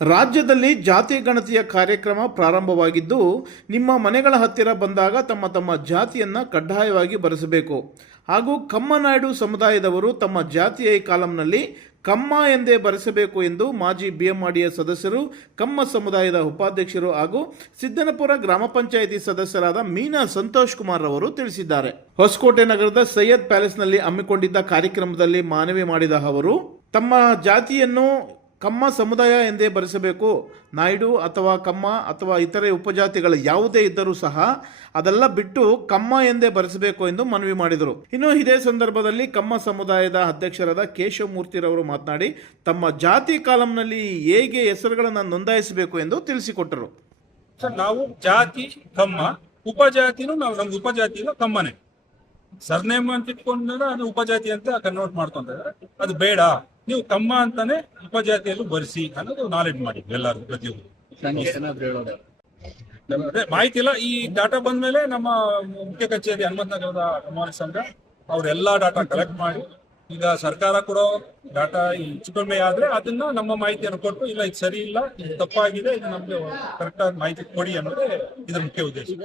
ರಾಜ್ಯದಲ್ಲಿ ಜಾತಿ ಗಣತಿಯ ಕಾರ್ಯಕ್ರಮ ಪ್ರಾರಂಭವಾಗಿದ್ದು, ನಿಮ್ಮ ಮನೆಗಳ ಹತ್ತಿರ ಬಂದಾಗ ತಮ್ಮ ತಮ್ಮ ಜಾತಿಯನ್ನು ಕಡ್ಡಾಯವಾಗಿ ಬರೆಸಬೇಕು ಹಾಗೂ ಕಮ್ಮನಾಯ್ಡು ಸಮುದಾಯದವರು ತಮ್ಮ ಜಾತಿಯ ಈ ಕಾಲಂನಲ್ಲಿ ಕಮ್ಮ ಎಂದೇ ಬರೆಸಬೇಕು ಎಂದು ಮಾಜಿ ಬಿಎಂಆರ್ಡಿಎ ಸದಸ್ಯರು, ಕಮ್ಮ ಸಮುದಾಯದ ಉಪಾಧ್ಯಕ್ಷರು ಹಾಗೂ ಸಿದ್ದನಪುರ ಗ್ರಾಮ ಪಂಚಾಯಿತಿ ಸದಸ್ಯರಾದ ಮೀನಾ ಸಂತೋಷ್ ಕುಮಾರ್ ಅವರು ತಿಳಿಸಿದ್ದಾರೆ. ಹೊಸಕೋಟೆ ನಗರದ ಸೈಯದ್ ಪ್ಯಾಲೇಸ್ನಲ್ಲಿ ಹಮ್ಮಿಕೊಂಡಿದ್ದ ಕಾರ್ಯಕ್ರಮದಲ್ಲಿ ಮನವಿ ಮಾಡಿದ ಅವರು, ತಮ್ಮ ಜಾತಿಯನ್ನು ಕಮ್ಮ ಸಮುದಾಯ ಎಂದೇ ಬರೆಸಬೇಕು. ನಾಯ್ಡು ಅಥವಾ ಕಮ್ಮ ಅಥವಾ ಇತರೆ ಉಪಜಾತಿಗಳ ಯಾವುದೇ ಇದ್ದರೂ ಸಹ ಅದೆಲ್ಲ ಬಿಟ್ಟು ಕಮ್ಮ ಎಂದೇ ಬರೆಸಬೇಕು ಎಂದು ಮನವಿ ಮಾಡಿದರು. ಇನ್ನು ಇದೇ ಸಂದರ್ಭದಲ್ಲಿ ಕಮ್ಮ ಸಮುದಾಯದ ಅಧ್ಯಕ್ಷರಾದ ಕೇಶವಮೂರ್ತಿರವರು ಮಾತನಾಡಿ, ತಮ್ಮ ಜಾತಿ ಕಾಲಂನಲ್ಲಿ ಹೇಗೆ ಹೆಸರುಗಳನ್ನು ನೋಂದಾಯಿಸಬೇಕು ಎಂದು ತಿಳಿಸಿಕೊಟ್ಟರು. ನಾವು ಜಾತಿ ಕಮ್ಮ, ಉಪಜಾತಿನೂ ನಾವು ನಮ್ದು ಉಪಜಾತಿನೂ ಕಮ್ಮನೆ. ಸರ್ನೇಮ್ ಅಂತ ಇಟ್ಕೊಂಡ್ರೆ ಅದು ಉಪಜಾತಿ ಅಂತ ಕನ್ವರ್ಟ್ ಮಾಡ್ಕೊಂಡ್ರೆ ಅದು ಬೇಡ, ನೀವು ಕಮ್ಮ ಅಂತಾನೆ ಉಪಜಾತಿಯಲ್ಲೂ ಬರೆಸಿ ಅನ್ನೋದು ನಾಲೆಡ್ಜ್ ಮಾಡಿ ಎಲ್ಲರೂ, ಪ್ರತಿಯೊಬ್ಬರು. ಮಾಹಿತಿ ಇಲ್ಲ. ಈ ಡಾಟಾ ಬಂದ್ಮೇಲೆ ನಮ್ಮ ಮುಖ್ಯ ಕಚೇರಿ ಹನುಮಂತನಗರದ ಕುಮಾರ ಸಂಘ ಅವರೆಲ್ಲಾ ಡಾಟಾ ಕಲೆಕ್ಟ್ ಮಾಡಿ, ಈಗ ಸರ್ಕಾರ ಕೊಡೋ ಡಾಟಾ ಹೆಚ್ಚು ಕಡಿಮೆ ಆದ್ರೆ ಅದನ್ನ ನಮ್ಮ ಮಾಹಿತಿಯನ್ನು ಕೊಟ್ಟು, ಇಲ್ಲ ಇದು ಸರಿ ಇಲ್ಲ, ಇದು ತಪ್ಪಾಗಿದೆ, ಇದು ನಮ್ಗೆ ಕರೆಕ್ಟ್ ಆಗಿ ಮಾಹಿತಿ ಕೊಡಿ ಅನ್ನೋದೇ ಇದರ ಮುಖ್ಯ ಉದ್ದೇಶ.